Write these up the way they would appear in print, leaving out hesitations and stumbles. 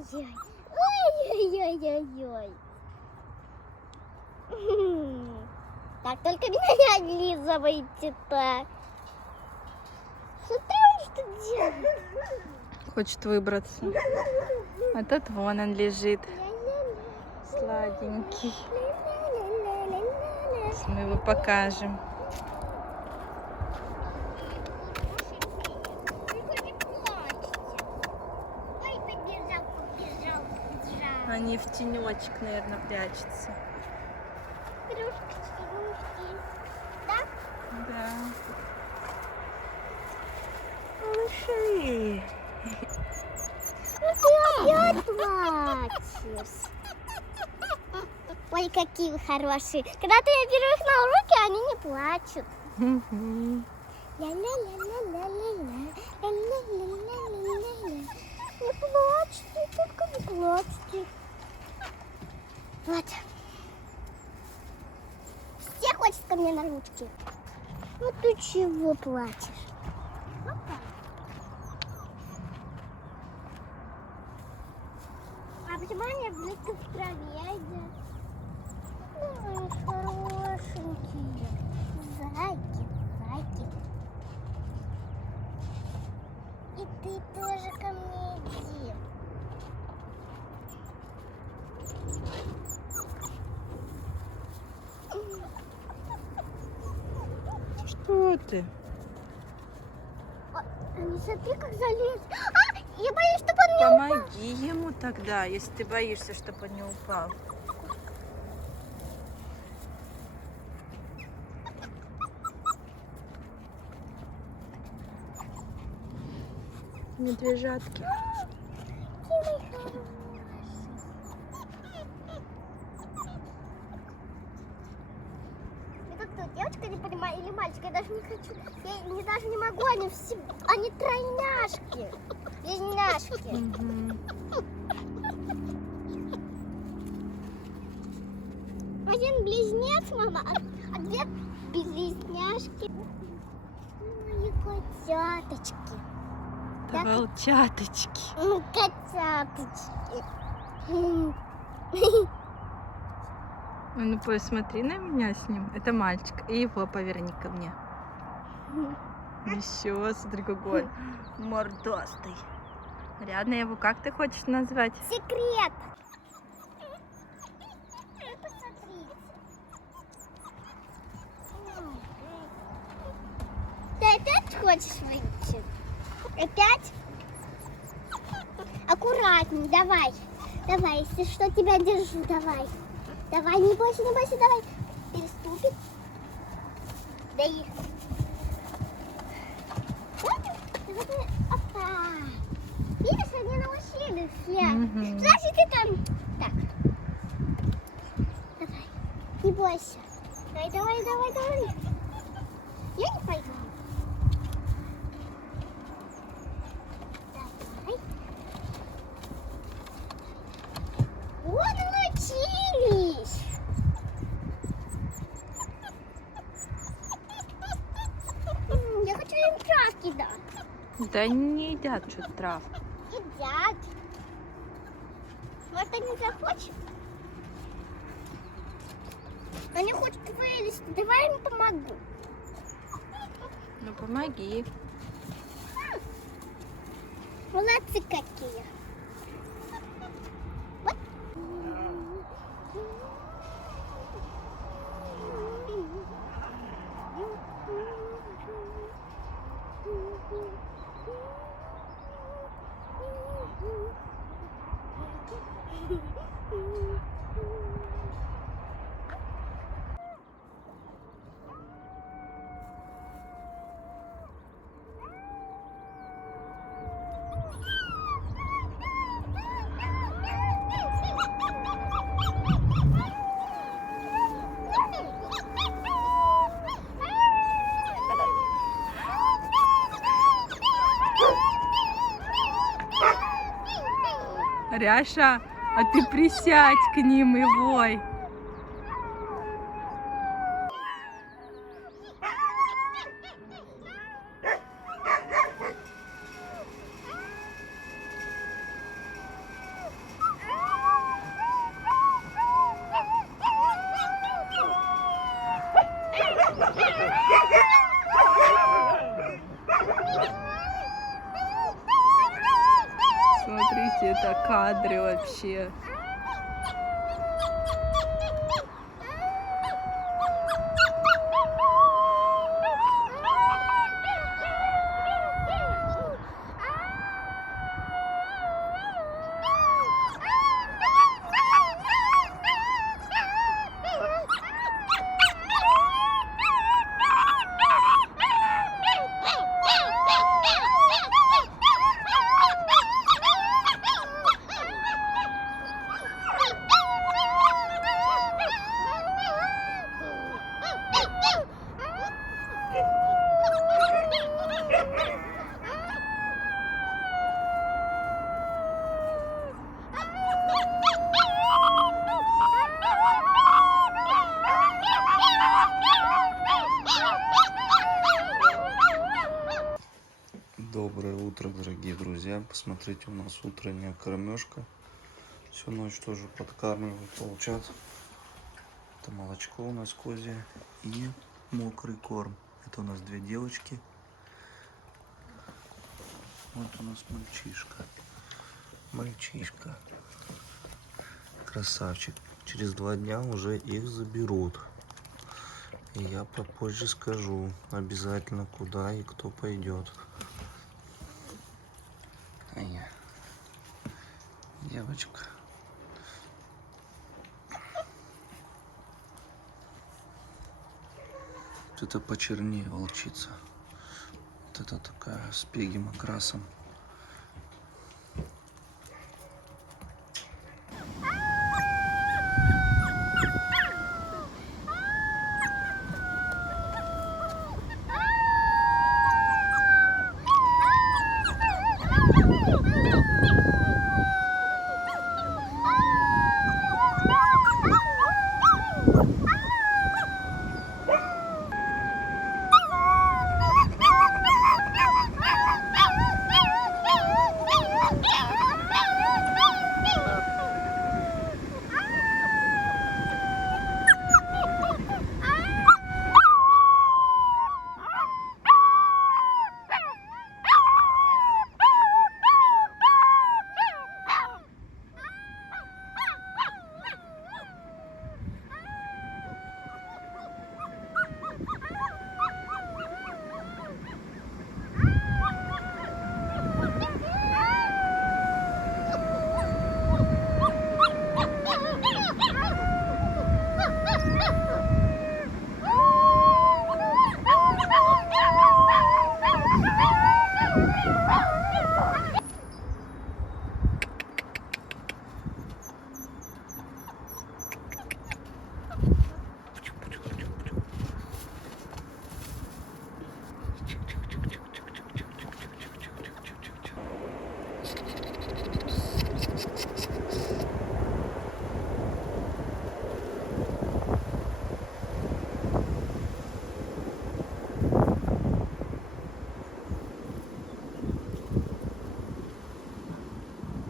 Ой-ой-ой. Ой-ой-ой-ой-ой. Так, только меня не облизывайте так. Смотри, он что делает. Хочет выбраться. А тут вон он лежит. Сладенький. Сейчас мы его покажем. Они в тенечек, наверное, прячутся. Да? Да. Малыши. Ну ты опять плачешь. Ой, какие вы хорошие. Когда ты беру их на руки, они не плачут. Ля-ля-ля-ля-ля-ля-ля-ля-ля-ля-ля-ля. Не плачьте, только не плачьте. Вот. Все хочет ко мне на ручки. Ну ты чего плачешь? Опа. А почему они близко в траве идут? Ой, хорошенькие. Зайки, зайки. И ты тоже ко мне иди. Что ты? Они смотри, как залезли. А, я боюсь, чтобы он не упал. Помоги ему тогда, если ты боишься, чтобы он не упал. Медвежатки. Это кто, девочка, не понимаю, или мальчик? Я даже не хочу. Я даже не могу, они все. Они тройняшки. Близняшки. Один близнец, мама, а две близняшки. Мои котяточки. Да, волчаточки. Котяточки. Ну, посмотри на меня с ним. Это мальчик. И его поверни ко мне. Еще, смотри, какой он мордастый. Рядно его как ты хочешь назвать? Секрет. Посмотрите. Ты опять хочешь выйти? Опять? Аккуратней, давай. Давай, если что, тебя держу, давай. Давай, не бойся, давай. Переступит. Да и... Опа. Видишь, они научились все. Значит, ты там... Так. Давай, не бойся. Давай. Я не пойду. Давай. Вот научились. Я хочу им травки дать. Да не едят что-то трав. Едят. Может, они захочут? Они хотят вылезти. Давай им помогу. Ну помоги. Молодцы какие. Вот. Ряша, а ты присядь к ним и вой. какие-то кадры вообще. Доброе утро, дорогие друзья. Посмотрите, у нас утренняя кормежка. Всю ночь тоже подкармливаю волчат. Это молочко у нас козье и мокрый корм. Это у нас две девочки. Вот у нас мальчишка. Мальчишка. Красавчик. Через 2 дня уже их заберут. И я попозже скажу обязательно, куда и кто пойдет. Девочка. Вот это почернее волчица. Вот это такая с пегим окрасом.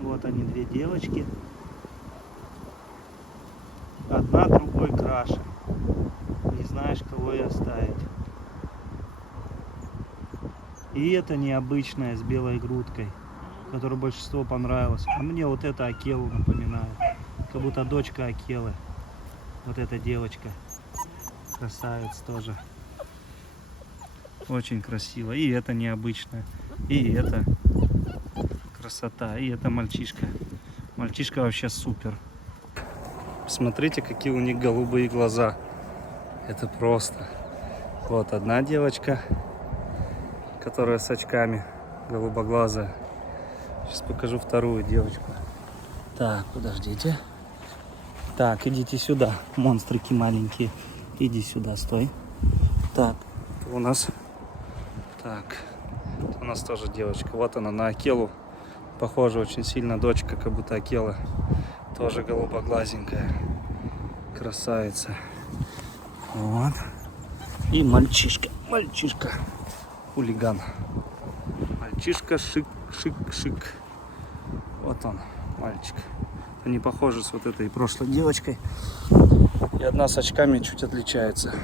Вот они, две девочки. Одна другой краше. Не знаешь, кого и оставить. И это необычная с белой грудкой, которая большинству понравилась. А мне вот эта Акелу напоминает. Как будто дочка Акелы. Вот эта девочка. Красавец тоже. Очень красиво. И это необычная. И это красота. И это мальчишка. Мальчишка вообще супер. Смотрите, какие у них голубые глаза. Это просто. Вот одна девочка, которая с очками, голубоглазая. Сейчас покажу вторую девочку. Так, подождите. Так, идите сюда, монстрики маленькие. Иди сюда, стой. Так, у нас... Так, у нас тоже девочка. Вот она на Акелу. Похожа очень сильно дочка, как будто Акела. Тоже голубоглазенькая. Красавица. Вот. И мальчишка. Мальчишка. Хулиган. Мальчишка шик-шик-шик. Вот он, мальчик. Они похожи с вот этой прошлой девочкой. И одна с очками чуть отличается.